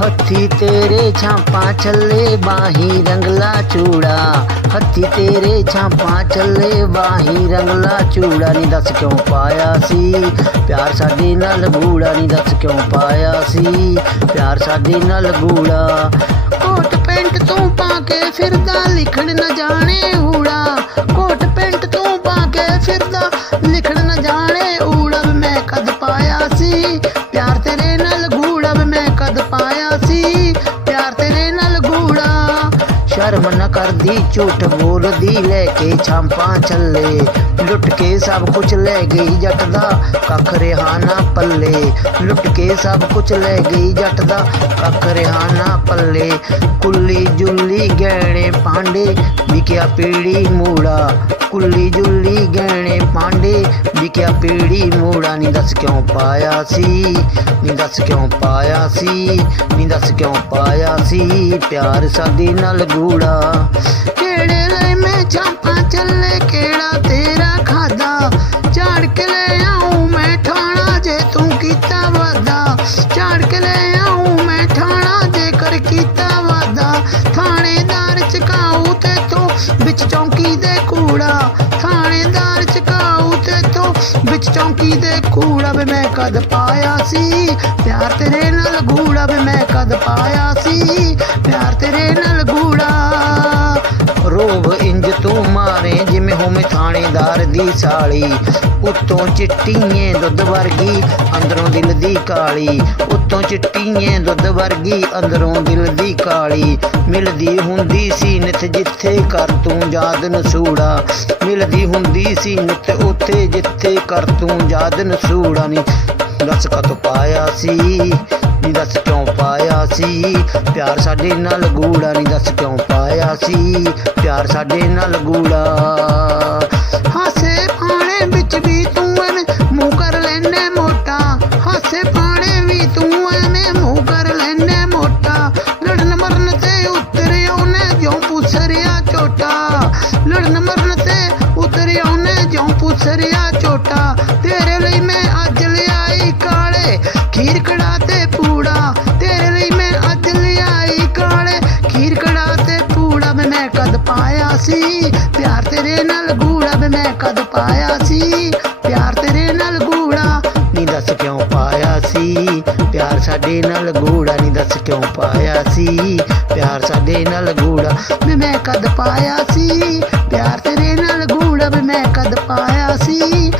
ਹੱਥੀ ਤੇਰੇ ਛਾਪਾਂ ਚੱਲੇ ਬਾਹੀ ਰੰਗਲਾ ਚੂੜਾ। ਹੱਥੀ ਤੇਰੇ ਛਾਪਾਂ ਚੱਲੇ ਬਾਹੀ ਰੰਗਲਾ ਚੂੜਾ। ਨਹੀਂ ਦੱਸ ਕਿਉਂ ਪਾਇਆ ਸੀ? ਪਿਆਰ ਸਾਡੇ ਨਾਲ ਗੂੜਾ ਨਹੀਂ ਦੱਸ ਕਿਉਂ ਪਾਇਆ ਸੀ? ਪਿਆਰ ਸਾਡੇ ਨਾਲ ਗੂੜਾ। ਕੋਟ ਪੈਂਟ ਤੂੰ ਪਾ ਕੇ ਫਿਰਦਾ, ਲਿਖਣ ਨਾ ਜਾਣੇ ਸ਼ਰਮ ਨਾ ਕਰਦੀ ਝੂਠ ਬੋਲਦੀ ਲੈ ਕੇ ਛਾਂਪਾਂ ਛੱਲੇ। ਲੁੱਟ ਕੇ ਸਭ ਕੁਝ ਲੈ ਗਈ ਜੱਟ ਦਾ ਕੱਖ ਰਿਹਾ ਨਾ ਪੱਲੇ। ਲੁੱਟ ਕੇ ਸਭ ਕੁਝ ਲੈ ਗਈ ਜੱਟ ਦਾ ਕੱਖ ਰਿਹਾ ਨਾ ਪੱਲੇ। ਕੁੱਲੀ ਜੁੱਲੀ ਗਹਿਣੇ ਪਾਂਡੇ ਵਿਕਿਆ ਪੀੜੀ ਮੂੜਾ। ਕੁੱਲੀ ਜੁੱਲੀ ਗਹਿਣੇ ਪਾਂਡੇ ਵਿਕਿਆ ਪੀੜੀ ਮੂੜਾ। ਨਹੀਂ ਦੱਸ ਕਿਉਂ ਪਾਇਆ ਸੀ? ਨਹੀਂ ਦੱਸ ਕਿਉਂ ਪਾਇਆ ਸੀ? ਨਹੀਂ ਦੱਸ ਕਿਉਂ ਪਾਇਆ ਸੀ? ਪਿਆਰ ਸਾਡੇ ਨਾਲ ਗੂੜਾ। ਝਾੜ ਕੇ ਲੈ ਆਉਂ ਮੈਂ ਠਾਣਾ ਜੇ ਕਰ ਕੀਤਾ ਵਾਦਾ ਥਾਣੇਦਾਰ ਚਕਾਉ ਤੇ ਤੂੰ ਵਿੱਚ ਚੌਂਕੀ ਦੇ ਕੂੜਾ। ਥਾਣੇਦਾਰ ਚਕਾਉ ਤੇ ਤੂੰ ਵਿੱਚ ਚੌਂਕੀ ਦੇ ਕੂੜਾ। ਵੇ ਮੈਂ ਕਦ ਪਾਇਆ ਸੀ? ਪਿਆਰ ਤੇਰੇ ਨਾਲ ਗੂੜਾ। ਵੇ ਮੈਂ ਕਦ ਪਾਇਆ ਸੀ? ਪਿਆਰ ਤੇਰੇ ਨਾਲ ਗੂੜਾ। ਰੋਬ ਇੰਜ ਤੂੰ ਮਾਰੇ ਜਿਵੇਂ ਹੋਵੇਂ ਥਾਣੇਦਾਰ ਦੀ ਸਾਲੀ। ਉੱਤੋਂ ਚਿੱਟੀਏ ਦੁੱਧ ਵਰਗੀ, ਅੰਦਰੋਂ ਦਿਲ ਦੀ ਕਾਲੀ। ਉੱਤੋਂ ਚਿੱਟੀਏ ਦੁੱਧ ਵਰਗੀ, ਅੰਦਰੋਂ ਦਿਲ ਦੀ ਕਾਲੀ। ਮਿਲਦੀ ਹੁੰਦੀ ਸੀ ਨਿਤ ਜਿੱਥੇ ਕਰ ਤੂੰ ਯਾਦ ਨਸੂੜਾ। ਮਿਲਦੀ ਹੁੰਦੀ ਸੀ ਨਿਤ ਉੱਥੇ ਜਿੱਥੇ ਕਰ ਤੂੰ ਯਾਦ ਨਸੂੜਾ। ਨਹੀਂ ਦੱਸ ਕਦ ਪਾਇਆ ਸੀ? ਸੀ। ਪਿਆਰ ਸਾਡੇ ਨਾਲ ਗੂੜਾ ਨਹੀਂ ਦੱਸ ਕਿਉਂ ਪਾਇਆ ਸੀ? ਪਿਆਰ ਸਾਡੇ ਨਾਲ ਗੂੜਾ। ਹਾਸੇ ਪਾਣੇ ਵਿੱਚ ਵੀ ਤੂੰ ਐਵੇਂ ਮੂੰਹ ਕਰ ਲੈਨੇ ਮੋਟਾ। ਹਾਸੇ ਪਾਣੇ ਵੀ ਤੂੰ ਐਵੇਂ ਮੂੰਹ ਕਰ ਲੈਨੇ ਮੋਟਾ। ਲੜਨ ਮਰਨ ਤੇ ਉਤਰ ਆਉਨੇ ਜਿਉਂ ਪੁੱਛਰਿਆ ਝੋਟਾ ਲੜਨ ਮਰਨ ਤੇ ਉਤਰ ਆਉਨੇ ਜਿਉਂ ਪੁੱਛਰਿਆ ਝੋਟਾ ਤੇਰੇ ਲਈ ਮੈਂ ਅੱਜ ਲਿਆਈ ਕਾਲੇ ਖੀਰ ਕੜਾ ਮੈਂ ਕਦ ਪਾਇਆ ਸੀ? ਪਿਆਰ ਤੇਰੇ ਨਾਲ ਗੂੜਾ ਵੇ ਮੈਂ ਕਦ ਪਾਇਆ ਸੀ? ਪਿਆਰ ਤੇਰੇ ਨਾਲ ਗੂੜਾ ਨਹੀਂ ਦੱਸ ਕਿਉਂ ਪਾਇਆ ਸੀ? ਪਿਆਰ ਸਾਡੇ ਨਾਲ ਗੂੜਾ ਨਹੀਂ ਦੱਸ ਕਿਉਂ ਪਾਇਆ ਸੀ? ਪਿਆਰ ਸਾਡੇ ਨਾਲ ਗੂੜਾ ਵੇ ਮੈਂ ਕਦ ਪਾਇਆ ਸੀ? ਪਿਆਰ ਤੇਰੇ ਨਾਲ ਗੂੜਾ ਵੇ ਮੈਂ ਕਦ ਪਾਇਆ ਸੀ?